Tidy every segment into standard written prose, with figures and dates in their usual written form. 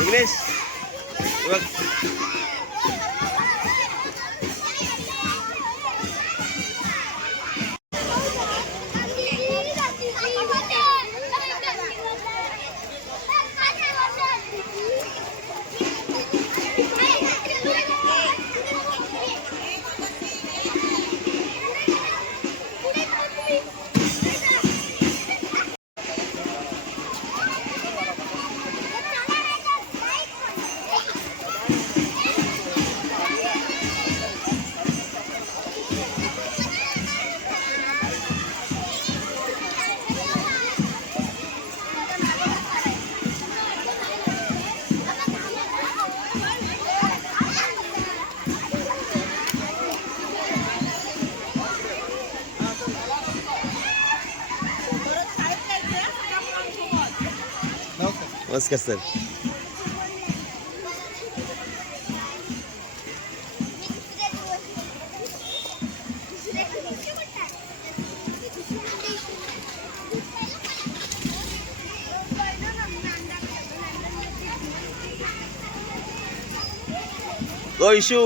विघ्नेश बघ. नमस्कार सर. गो इशू.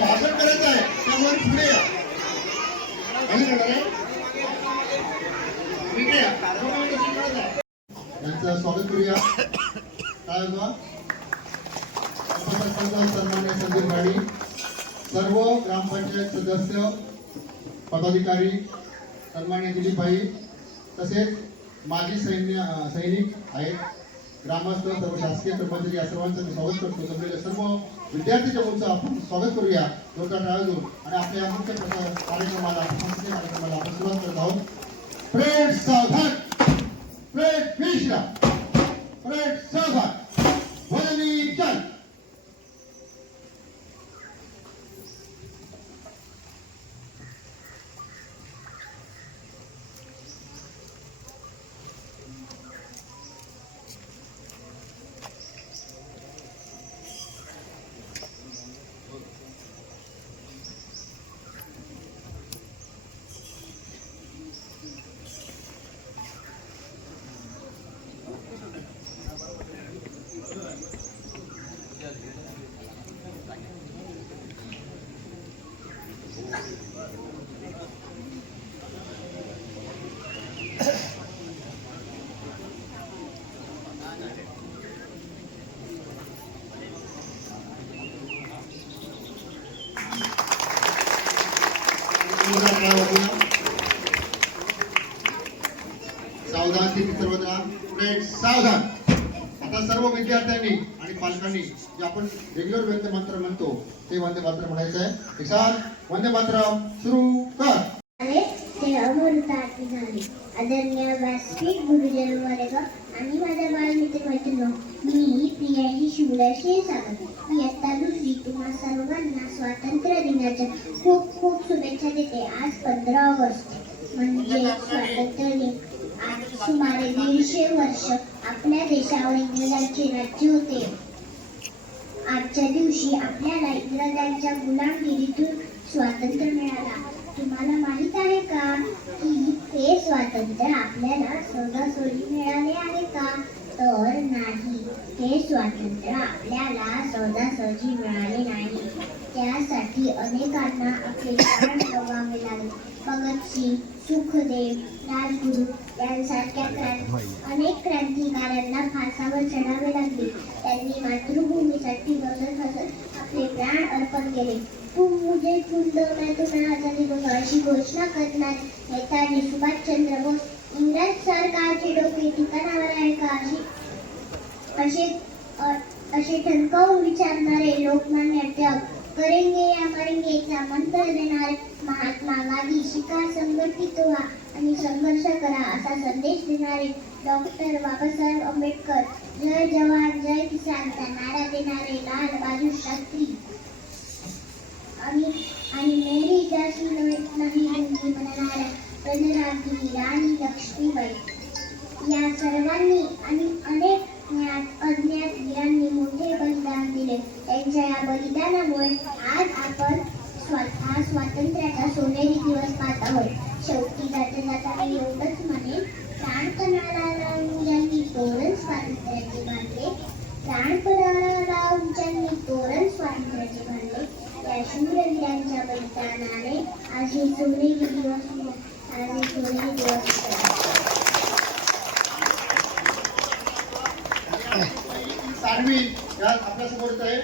भाषण करायचं आहे त्यामुळे पुढे या. यांचं स्वागत करूया. काय उपसरपंच सन्मान्य संदीप गाडी, सर्व ग्रामपंचायत सदस्य, पदाधिकारी, सन्मान्य दिलीप भाई, तसेच माजी सैनिक आहेत, ग्रामस्थ, सर्व शासकीय कर्मचारी या सर्वांचं मी स्वागत करतो. जमलेल्या सर्व विद्यार्थी चमूचं आपण स्वागत करूया जोरदार टाळ्या देऊन आणि आपल्या मुख्य कार्यक्रमाला आपण सुरुवात करत आहोत. परेड सावधान, परेड विश्राम, परेड सावधान, वदनी चल. सावधान स्थिती सर्वत्र पुढे सावधान. आता सर्व विद्यार्थ्यांनी आणि पालकांनी जे आपण रेग्युलर वंदे मातरम म्हणतो ते वंदे मातरम म्हणायचं आहे. एकसाथ वंदे मातरम सुरू कर. ते अमृतार्थी झाले. आदरणीय व्यासपीठ गुरुजन वर्ग आणि माझ्या बालमित्र मैत्रिणी, मी प्रियांशी शिवराज क्षीरसागर इयत्ता दुसरी तुम्हा सर्वांना स्वातंत्र्य दिनाच्या खूप खूप शुभेच्छा देते. आज 15 ऑगस्ट म्हणजे स्वातंत्र्य दिन. आज सुमारे 150 वर्ष आपल्या देशावर इंग्रजांचे राज्य होते. आजच्या दिवशी आपल्याला इंग्रजांच्या गुलामगिरीतून स्वातंत्र्य मिळाला. तुम्हाला माहित आहे का की हे स्वातंत्र्य आपल्याला सहजासहजी मिळाले आहे का? तर नाही, हे स्वातंत्र्य आपल्याला सहजासहजी मिळाले नाही. त्यासाठी अनेकांना आपले प्राण गमवावे लागले. भगतसिंग, सुखदेव, राजगुरू यांसारख्या अनेक क्रांतिकारकांना फासावर चढावे लागले. त्यांनी मातृभूमीसाठी हसत हसत आपले प्राण अर्पण केले. तुम मुझे खून दो मैं तुम्हें आजादी दूंगा अशी घोषणा करणार नेताजी सुभाषचंद्र बोस इंग्रज सरकारचे डोके ठिकाणावर आहे का असे ठणकावून विचारणारे लोकमान्य टिळक, करेंगे या मरेंगेचा मंत्र देणारे महात्मा गांधी, शिका संघटित व्हा आणि संघर्ष करा असा संदेश देणारे डॉक्टर बाबासाहेब आंबेडकर, जय जवान जय किसान चा नारा देणारे लाल बहादूर शास्त्री आणि मेरी जाशी नाही हिंदी म्हणणाऱ्या वनरागिनी राणी लक्ष्मीबाई या सर्वांनी आणि अनेक अज्ञात वीरांनी मोठे बलिदान दिले. त्यांच्या या बलिदानामुळे आज आपण स्वातंत्र्याचा सोनेरी दिवस पाहत आहोत. शेवटी जाता जाता मी एवढंच म्हणेन, प्राणपणाला ज्यांनी तोरण स्वातंत्र्याचे बांधले, प्राणपणाला ज्यांनी तोरण स्वातंत्र्याचे बांधले, त्या शूरवीरांच्या बलिदानाने आज हे सोनेरी दिवस सानवी या आपल्या समोर आहे.